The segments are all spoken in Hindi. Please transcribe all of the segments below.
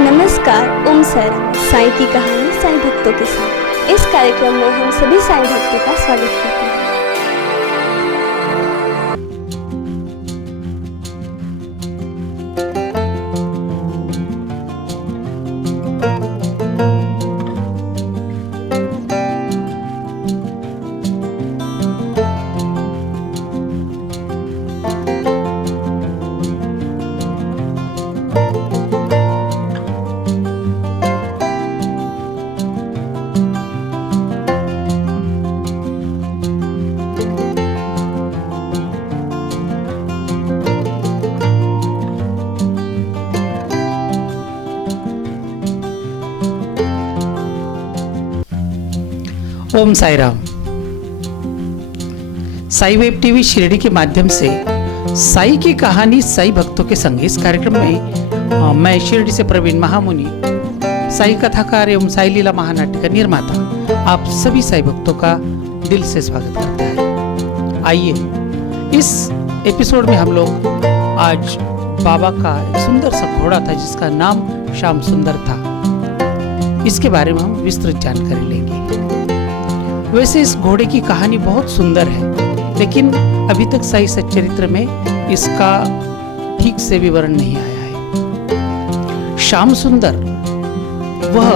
नमस्कार, ओम सर, साईं की कहानी साईं भक्तों के साथ। इस कार्यक्रम में हम सभी साईं भक्तों का स्वागत करते हैं। ओम साई राम। साई वेब टीवी शिरडी के माध्यम से साई की कहानी साई भक्तों के संग इस कार्यक्रम में मैं शिरडी से प्रवीण महामुनि, साई कथाकार एवं साई लीला महानाट्य का निर्माता, आप सभी साई भक्तों का दिल से स्वागत करता है। आइए इस एपिसोड में हम लोग आज बाबा का एक सुंदर सा घोड़ा था जिसका नाम श्याम सुंदर था, इसके बारे में हम विस्तृत जानकारी लेंगे। वैसे इस घोड़े की कहानी बहुत सुंदर है, लेकिन अभी तक साई सच्चरित्र में इसका ठीक से विवरण नहीं आया है। श्याम सुंदर वह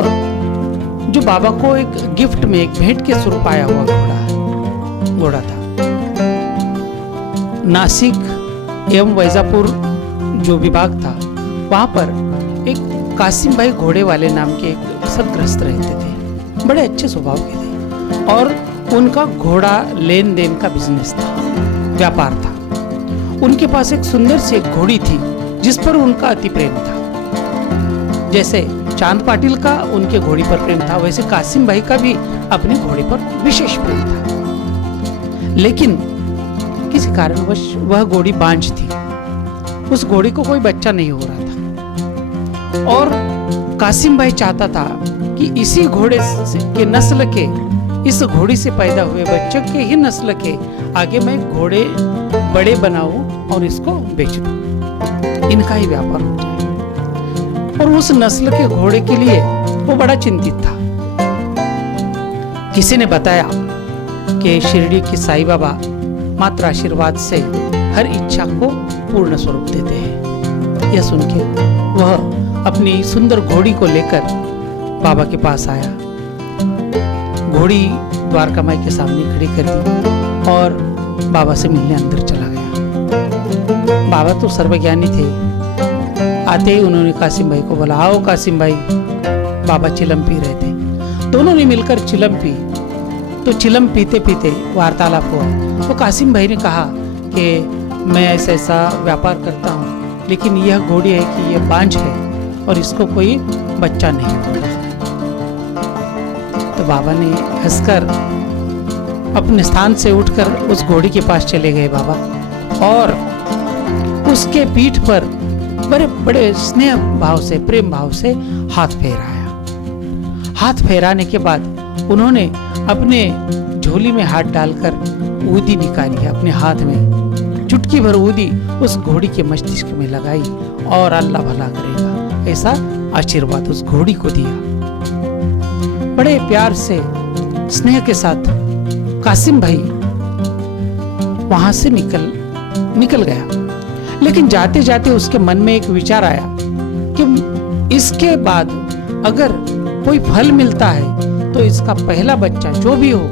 जो बाबा को एक गिफ्ट में, एक भेंट के स्वरूप आया हुआ घोड़ा था। नासिक एवं वैजापुर जो विभाग था, वहां पर एक कासिम भाई घोड़े वाले नाम के एक सदग्रस्त रहते थे। बड़े अच्छे स्वभाव के थे और उनका घोड़ा लेन देन का बिजनेस था, व्यापार था। उनके पास एक सुंदर सी एक घोड़ी थी जिस पर उनका अति प्रेम था। जैसे चांद पाटिल का उनके घोड़ी पर प्रेम था, वैसे कासिम भाई का भी अपने घोड़े पर विशेष प्रेम था। लेकिन किसी कारणवश वह घोड़ी बांझ थी, उस घोड़ी को कोई बच्चा नहीं हो रहा था और कासिम भाई चाहता था कि इसी घोड़े के नस्ल के, इस घोड़ी से पैदा हुए बच्चों के ही नस्ल के आगे मैं घोड़े बड़े बनाऊं और इसको बेच दूं, इनका ही व्यापार हो जाए। और उस नस्ल के घोड़े के लिए वो बड़ा चिंतित था। किसी ने बताया कि शिरडी की साईं बाबा मात्र आशीर्वाद से हर इच्छा को पूर्ण स्वरूप देते हैं। यह सुन के वह अपनी सुंदर घोड़ी को लेकर बाबा के पास आया। घोड़ी द्वारका माई के सामने खड़ी कर दी और बाबा से मिलने अंदर चला गया। बाबा तो सर्वज्ञानी थे। आते ही उन्होंने कासिम भाई को बोला, आओ कासिम भाई। बाबा चिलम पी रहे थे, दोनों ने मिलकर चिलम पी। तो चिलम पीते पीते वार्तालाप हुआ। तो कासिम भाई ने कहा कि मैं ऐसा ऐसा व्यापार करता हूँ, लेकिन यह घोड़ी है कि यह बांझ है और इसको कोई बच्चा नहीं हो रहा। तो बाबा ने हंसकर अपने स्थान से उठकर उस घोड़ी के पास चले गए बाबा और उसके पीठ पर बड़े बड़े स्नेह भाव से, प्रेम भाव से हाथ फेराया। हाथ फेराने के बाद उन्होंने अपने झोली में हाथ डालकर ऊदी निकाली, अपने हाथ में चुटकी भर ऊदी उस घोड़ी के मस्तिष्क में लगाई और अल्लाह भला करेगा ऐसा आशीर्वाद उस घोड़ी को दिया। बड़े प्यार से, स्नेह के साथ कासिम भाई वहां से निकल गया। लेकिन जाते जाते उसके मन में एक विचार आया कि इसके बाद अगर कोई फल मिलता है तो इसका पहला बच्चा जो भी हो,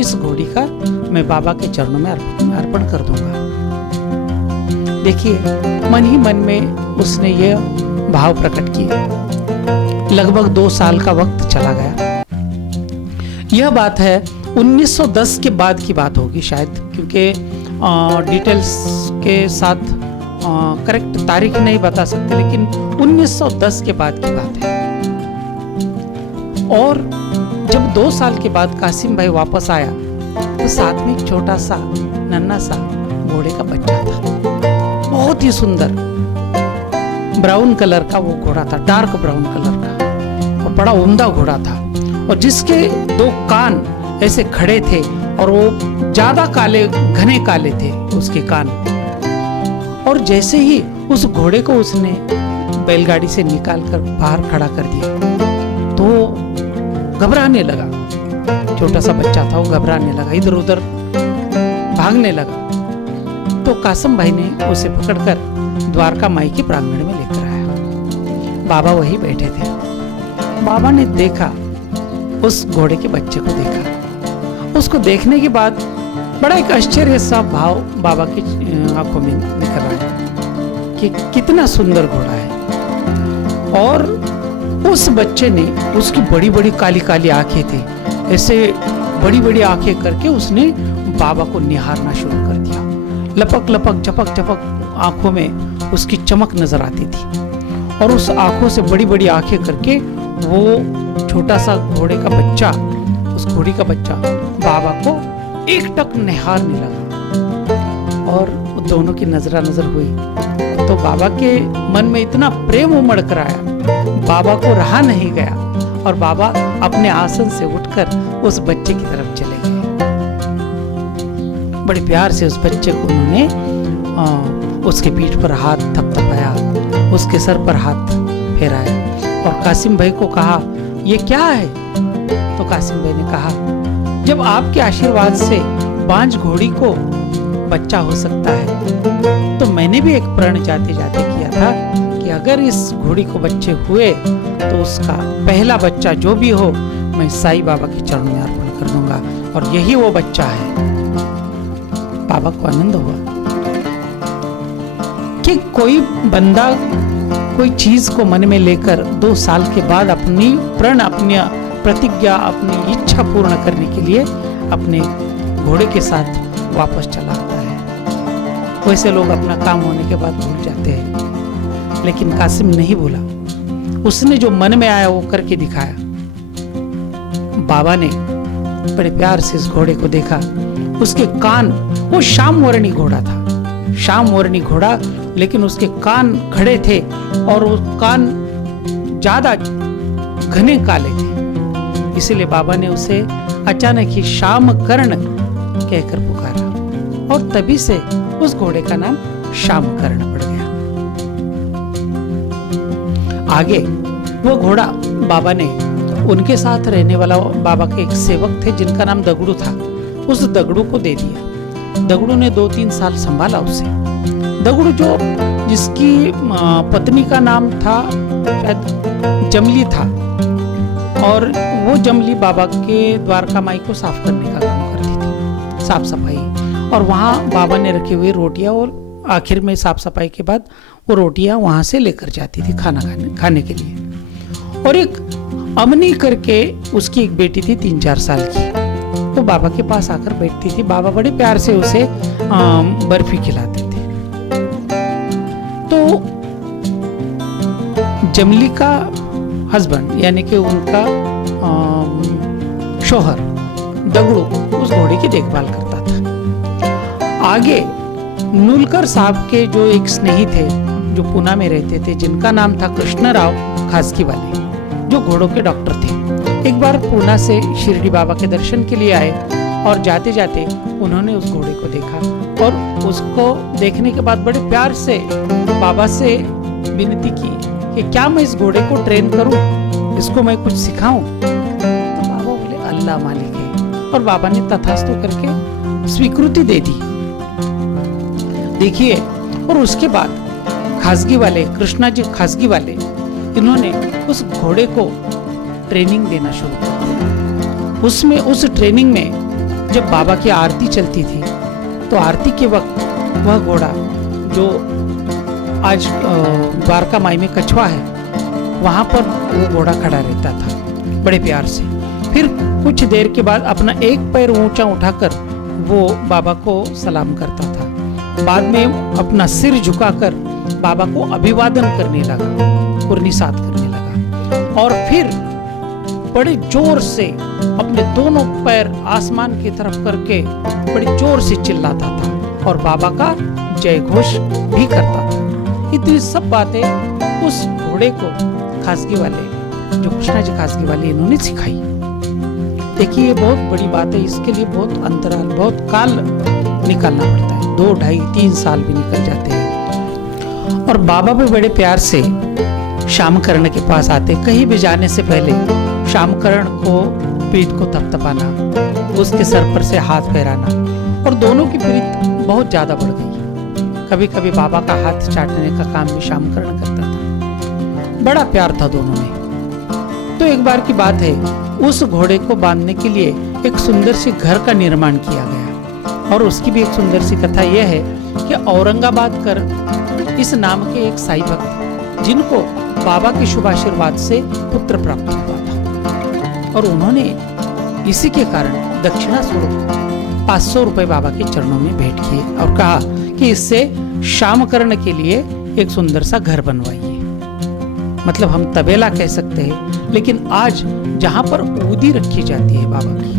इस घोड़ी का मैं बाबा के चरणों में अर्पण कर दूंगा। देखिए, मन ही मन में उसने ये भाव प्रकट किए। लगभग 2 साल का वक्त चला गया। यह बात है 1910 के बाद की बात होगी शायद, क्योंकि डिटेल्स के साथ करेक्ट तारीख नहीं बता सकते, लेकिन 1910 के बाद की बात है। और जब 2 साल के बाद कासिम भाई वापस आया तो साथ में एक छोटा सा नन्हा सा घोड़े का बच्चा था। बहुत ही सुंदर ब्राउन कलर का वो घोड़ा था, डार्क ब्राउन कलर का, और बड़ा उम्दा घोड़ा था और जिसके 2 कान ऐसे खड़े थे और वो ज्यादा काले, घने काले थे उसके कान। और जैसे ही उस घोड़े को उसने बैलगाड़ी से निकालकर बाहर खड़ा कर दिया तो घबराने लगा। छोटा सा बच्चा था, वो घबराने लगा, इधर उधर भागने लगा। तो कासिम भाई ने उसे पकड़कर द्वारका माई के प्रांगण में लेकर आया। बाबा वही बैठे थे। बाबा ने देखा, उस घोड़े के बच्चे को देखा। उसको देखने के बाद बड़ा एक आश्चर्य सा भाव बाबा की आंखों में निकल आया कि कितना सुंदर घोड़ा है। और उस बच्चे ने, उसकी बड़ी बड़ी काली काली आंखें थी, ऐसे बड़ी बड़ी आंखें करके उसने बाबा को निहारना शुरू कर दिया। लपक लपक झपक झपक आंखों में उसकी चमक नजर आती थी और उस आंखों से बड़ी बड़ी आंखें करके वो छोटा सा घोड़े का बच्चा, उस घोड़ी का बच्चा बाबा को एकटक निहारने लगा और दोनों की नजरा नजर हुई तो बाबा के मन में इतना प्रेम उमड़ कर आया, बाबा को रहा नहीं गया और बाबा अपने आसन से उठकर उस बच्चे की तरफ चले गए। बड़े प्यार से उस बच्चे को उन्होंने उसके पीठ पर हाथ थपथपाया, उसके सर पर हाथ फेराया और कासिम भाई को कहा, ये क्या है? तो कासिम भाई ने कहा, जब आपके आशीर्वाद से बांझ घोड़ी को बच्चा हो सकता है तो मैंने भी एक प्रण जाते जाते किया था कि अगर इस घोड़ी को बच्चे हुए तो उसका पहला बच्चा जो भी हो मैं साईं बाबा के चरणों में अर्पण कर दूंगा और यही वो बच्चा है। बाबा को आनंद हुआ कि कोई बंदा कोई चीज को मन में लेकर 2 साल के बाद अपनी प्रण, अपनी प्रतिज्ञा, अपनी इच्छा पूर्ण करने के लिए अपने घोड़े के साथ वापस चला आता है। वैसे लोग अपना काम होने के बाद भूल जाते हैं, लेकिन कासिम नहीं भूला। उसने जो मन में आया वो करके दिखाया। बाबा ने बड़े प्यार से इस घोड़े को देखा। उसके कान, वो श्यामवर्णी घोड़ा था, श्यामवर्णी घोड़ा, लेकिन उसके कान खड़े थे और वो कान ज्यादा घने काले थे। इसीलिए बाबा ने उसे अचानक ही श्याम कर्ण कहकर पुकारा और तभी से उस घोड़े का नाम श्याम कर्ण पड़ गया। आगे वो घोड़ा बाबा ने, उनके साथ रहने वाला बाबा के एक सेवक थे जिनका नाम दगड़ू था, उस दगड़ू को दे दिया। दगड़ू ने 2-3 साल संभाला उसे। दगड़ू जो, जिसकी पत्नी का नाम था शायद जमली था और वो जमली बाबा के द्वारका माई को साफ करने का काम करती थी, साफ सफाई। और वहाँ बाबा ने रखी हुई रोटियां और आखिर में साफ सफाई के बाद वो रोटियां वहां से लेकर जाती थी खाना खाने के लिए। और एक अमनी करके उसकी एक बेटी थी 3-4 साल की, वो बाबा के पास आकर बैठती थी। बाबा बड़े प्यार से उसे बर्फी खिलाते थे। तो जमली का हस्बैंड यानी कि उनका शोहर दगड़ू उस घोड़े की देखभाल करता था। आगे नुलकर साहब के जो एक स्नेही थे जो पुणे में रहते थे, जिनका नाम था कृष्णराव खासगी वाले, जो घोड़ों के डॉक्टर थे, एक बार पुणे से शिरडी बाबा के दर्शन के लिए आए और जाते जाते उन्होंने उस घोड़े को देखा और उसको देखने के बाद बड़े प्यार से बाबा से विनती की कि क्या मैं इस घोड़े को ट्रेन करूं, इसको मैं कुछ सिखाऊं? तो बाबा बोले अल्लाह मालिक है और बाबा ने तथास्तु करके स्वीकृति दे दी। देखिए, और उसके बाद खासगी वाले, कृष्णा जी खासगी वाले, इन्होंने उस घोड़े को ट्रेनिंग देना शुरू कर दिया। उसमें, उस ट्रेनिंग में जब बाबा की आरती चलती थी तो आरती के वक्त वह घोड़ा जो आज द्वारका माई में कछवा है, वहां पर वो घोड़ा खड़ा रहता था बड़े प्यार से। फिर कुछ देर के बाद अपना एक पैर ऊंचा उठाकर वो बाबा को सलाम करता था। बाद में अपना सिर झुकाकर बाबा को अभिवादन करने लगा, कुर्निसात करने लगा और फिर बड़े जोर से अपने दोनों पैर आसमान की तरफ करके बड़े जोर से चिल्लाता था और बाबा का जय घोष भी करता था। इतनी सब बातें उस घोड़े को खासगी वाले, जो कृष्णा जी खासगी वाले, इन्होंने सिखाई। देखिए, ये बहुत बड़ी बात है। इसके लिए बहुत अंतराल, बहुत काल निकालना पड़ता है। 2, 2.5, 3 साल भी निकल जाते हैं। और बाबा भी बड़े प्यार से श्यामकर्ण के पास आते। कहीं भी जाने से पहले श्यामकर्ण को पीठ को थपथपाना, उसके सर पर से हाथ फेराना, और दोनों की प्रीत बहुत ज्यादा बढ़ गई। कभी कभी बाबा का हाथ चाटने का काम भी श्यामकर्ण करता था। बड़ा प्यार था दोनों में। तो एक बार की बात है, उस घोड़े को बांधने के लिए एक सुंदर सी घर का निर्माण किया गया। और उसकी भी एक सुंदर सी कथा यह है कि औरंगाबाद कर इस नाम के एक साईं भक्त, जिनको बाबा के शुभ आशीर्वाद से पुत्र प्राप्त हुआ था, और उन्होंने इसी के कारण दक्षिणा स्वरूप 500 रुपए बाबा के चरणों में भेंट किए और कहा कि इससे श्यामकर्ण के लिए एक सुंदर सा घर बनवाइए। मतलब हम तबेला कह सकते हैं, लेकिन आज जहां पर ऊदी रखी जाती है बाबा की,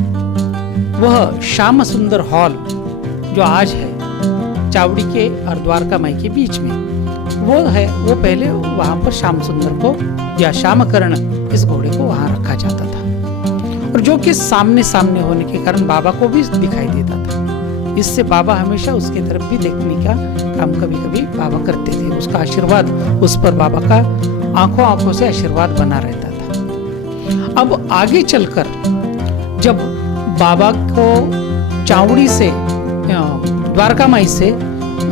वह श्याम सुंदर हॉल जो आज है चावड़ी के और द्वारका माई के बीच में, वो है, वो पहले वहां पर श्याम सुंदर को या श्यामकर्ण इस घोड़े को वहां रखा जाता था, और जो कि सामने सामने होने के कारण बाबा को भी दिखाई देता था। इससे बाबा हमेशा उसके तरफ भी देखने का काम कभी कभी बाबा करते थे। उसका आशीर्वाद, उस पर बाबा का आंखों आंखों से आशीर्वाद बना रहता था। अब आगे चलकर जब बाबा को चावड़ी से, द्वारका माई से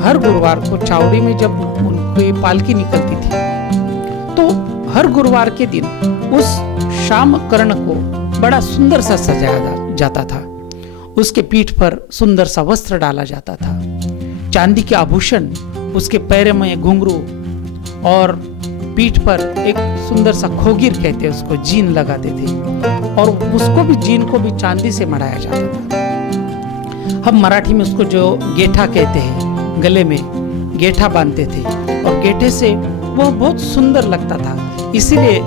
हर गुरुवार को चावड़ी में जब उनकी पालकी निकलती थी, तो हर गुरुवार के दिन उस श्यामकर्ण को बड़ा सुंदर सा सजाया जाता था। उसके पीठ पर सुंदर सा वस्त्र डाला जाता था, चांदी के आभूषण, उसके पैर में घुंघरू, और पीठ पर एक सुंदर सा खोगिर कहते हैं उसको, जीन लगाते थे, और उसको भी, जीन को भी चांदी से मढ़ाया जाता था। हम मराठी में उसको जो गेठा कहते हैं, गले में गेठा बांधते थे, और गेठे से वह बहुत सुंदर लगता था। इसीलिए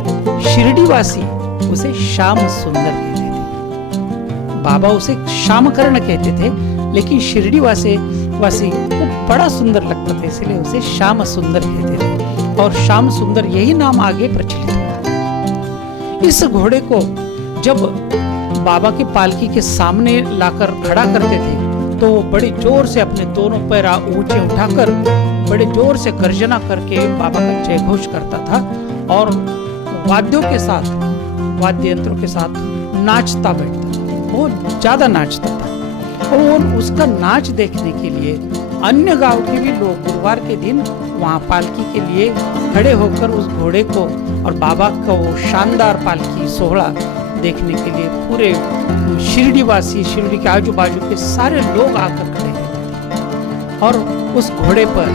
शिरडीवासी उसे श्याम सुंदर कहते थे। बाबा उसे श्यामकर्ण कहते थे, लेकिन शिरडी वासी वो बड़ा सुंदर लगता था, इसलिए उसे श्याम सुंदर कहते थे, और श्याम सुंदर यही नाम आगे प्रचलित हुआ। इस घोड़े को जब बाबा की पालकी के सामने लाकर खड़ा करते थे, तो वो बड़े जोर से अपने दोनों पैर ऊंचे उठाकर बड़े जोर से गर्जना करके बाबा का जय घोष करता था, और वाद्यों के साथ, वाद्य यंत्रों के साथ नाचता बैठता था, बहुत ज्यादा नाचता था। और उसका नाच देखने के लिए अन्य गांव के भी लोग गुरुवार के दिन वहां पालकी के लिए खड़े होकर उस घोड़े को और बाबा का वो शानदार पालकी सोहला देखने के लिए पूरे शिरडी वासी, शिरडी के आजू बाजू के सारे लोग आकर खड़े हैं, और उस घोड़े पर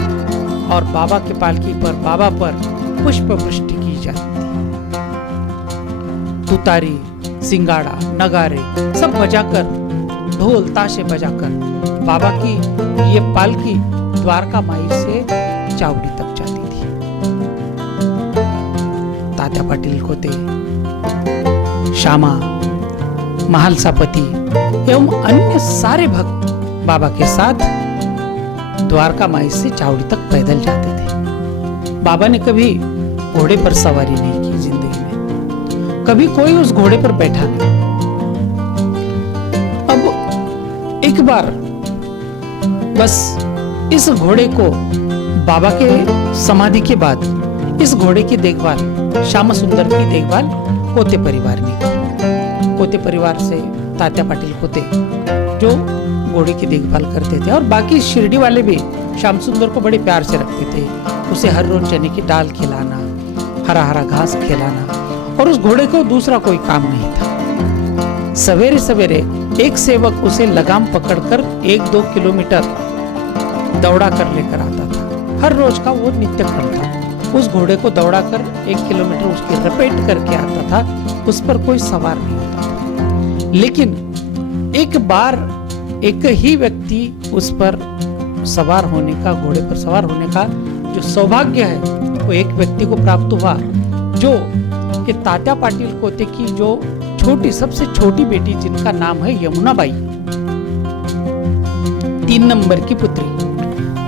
और बाबा के पालकी पर, बाबा पर पुष्प वृष्टि की जाती थी। तुतारी, सिंगाड़ा, नगारे सब बजाकर, ढोल ताशे बजाकर बाबा की ये पालकी द्वारका माई से चावड़ी तक जाती थी। तात्या पाटील खोते, श्यामा, महालसापति एवं अन्य सारे भक्त बाबा के साथ द्वारका माई से चावड़ी तक पैदल जाते थे। बाबा ने कभी घोड़े पर सवारी नहीं की जिंदगी में, कभी कोई उस घोड़े पर बैठा नहीं। अब एक बार बस इस घोड़े को बाबा के समाधि के बाद इस घोड़े की देखभाल, श्याम सुंदर की देखभाल कोते परिवार ने की। कोते परिवार से तात्या पाटील खोते जो घोड़े की देखभाल करते थे, और बाकी शिरडी वाले भी श्याम सुंदर को बड़े प्यार से रखते थे। उसे हर रोज चने की दाल खिलाना, हरा हरा घास खिलाना, और उस घोड़े को दूसरा कोई काम नहीं था। सवेरे सवेरे एक सेवक उसे लगाम पकड़कर 1-2 किलोमीटर दौड़ा कर लेकर आता था। हर रोज का वो नित्य क्रम था। उस घोड़े को दौड़ाकर 1 किलोमीटर उसकी रपेट करके आता था। उस पर कोई सवार नहीं होता था, लेकिन एक बार एक ही व्यक्ति उस पर सवार होने का, घोड़े पर सवार होने का जो सौभाग्य है, वो एक व्यक्ति को प्राप्त हुआ, जो कि तात्या पाटील कोते की जो छोटी, सबसे छोटी बेटी, जिनका नाम है यमुनाबाई, 3 नंबर की पुत्री।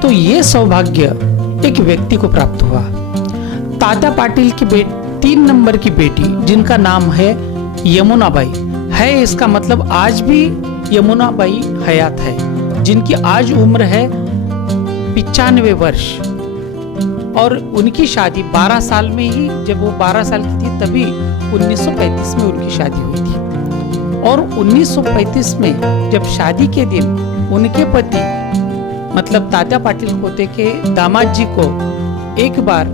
तो ये सौभाग्य एक व्यक्ति को प्राप्त हुआ। तात्या पाटील की 3 नंबर की बेटी, जिनका नाम है यमुनाबाई, है इसका मतलब आज भी यमुनाबाई हयात है, जिनकी आज उम्र है 95 वर्ष। और उनकी शादी 12 साल में ही, जब वो 12 साल की थी तभी 1935 में उनकी शादी हुई थी। और 1935 में जब शादी के दिन उनके पति मतलब तात्या पाटिल कोते के दामाद जी को एक बार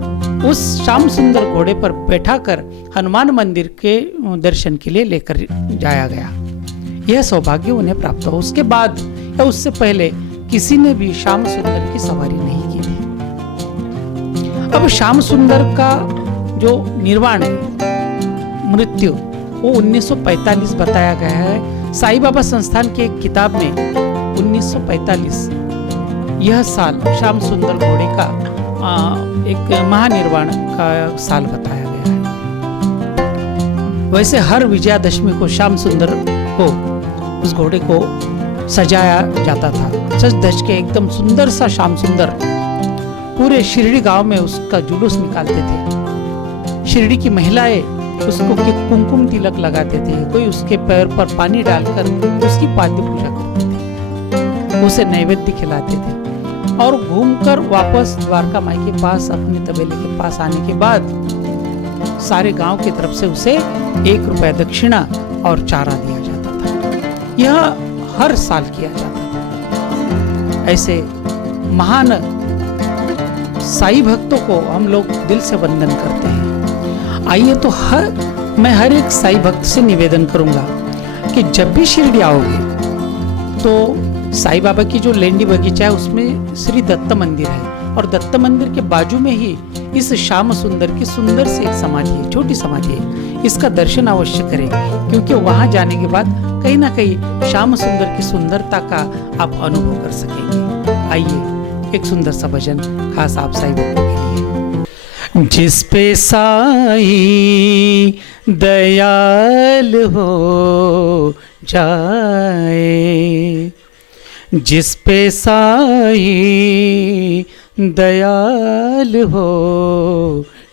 उस श्याम सुंदर घोड़े पर बैठाकर हनुमान मंदिर के दर्शन के लिए लेकर जाया गया। यह सौभाग्य उन्हें प्राप्त हुआ। उसके बाद या उससे पहले किसी ने भी श्याम सुंदर की सवारी नहीं की थी। अब श्याम सुंदर का जो निर्वाण है, मृत्यु, वो 1945 बताया गया है। साईं बाबा संस्थान की एक किताब में 1945 यह साल श्याम सुंदर घोड़े का एक महानिर्वाण का साल बताया गया है। वैसे हर विजयादशमी को श्याम सुंदर को, उस घोड़े को सजाया जाता था, सज धज के एकदम सुंदर सा श्याम सुंदर। पूरे शिरडी गांव में उसका जुलूस निकालते थे। शिरडी की महिलाएं उसको कुमकुम तिलक लगाते थे, कोई उसके पैर पर पानी डालकर उसकी पाद्य पूजा करते थे, उसे नैवेद्य खिलाते थे। और घूमकर वापस द्वारका माई के पास अपने तबेले के पास आने के बाद सारे गांव की तरफ से उसे 1 रुपया दक्षिणा और चारा दिया जाता था। यह हर साल किया जाता था। ऐसे महान साईं भक्तों को हम लोग दिल से वंदन करते हैं। आइए तो मैं हर एक साईं भक्त से निवेदन करूंगा कि जब भी शिरडी आओगे तो साईं बाबा की जो लेंडी बगीचा है उसमें श्री दत्त मंदिर है, और दत्त मंदिर के बाजू में ही इस श्याम सुंदर की सुंदर सी एक समाधि है, छोटी समाधि है। इसका दर्शन अवश्य करें, क्योंकि वहां जाने के बाद कहीं ना कहीं श्याम सुंदर की सुंदरता का आप अनुभव कर सकेंगे। आइए एक सुंदर सा भजन खास आप साईं भक्तों के लिए। जिस पे साईं दयाल हो जाए, जिस पे साईं दयाल हो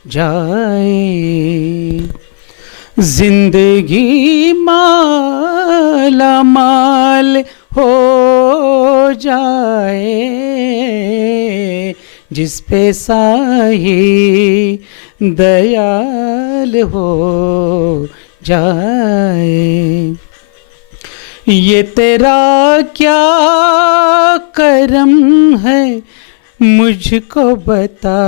जाए, जिंदगी माला माल हो जाए, जिस पे साईं दयाल हो जाए। ये तेरा क्या करम है मुझको बता,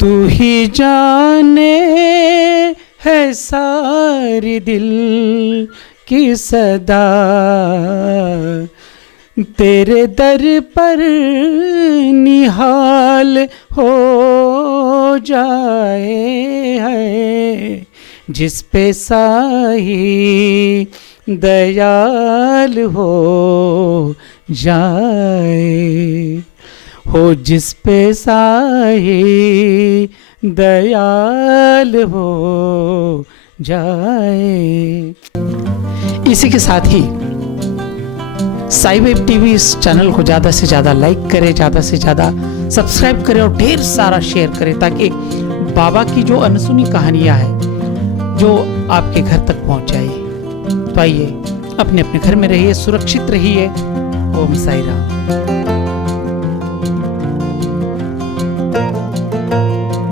तू ही जाने है सारी दिल की सदा, तेरे दर पर निहाल हो जाए है, जिस पे साईं दयाल हो जाए, हो जिस पे साईं दयाल हो जाए। इसी के साथ ही साई वेब टीवी इस चैनल को ज़्यादा से ज़्यादा लाइक करें, ज़्यादा से ज़्यादा सब्सक्राइब करें और ढेर सारा शेयर करें, ताकि बाबा की जो अनसुनी कहानियाँ हैं जो आपके घर तक पहुँच जाए। तो आइए अपने अपने घर में रहिए, सुरक्षित रहिए। ओम साई राम।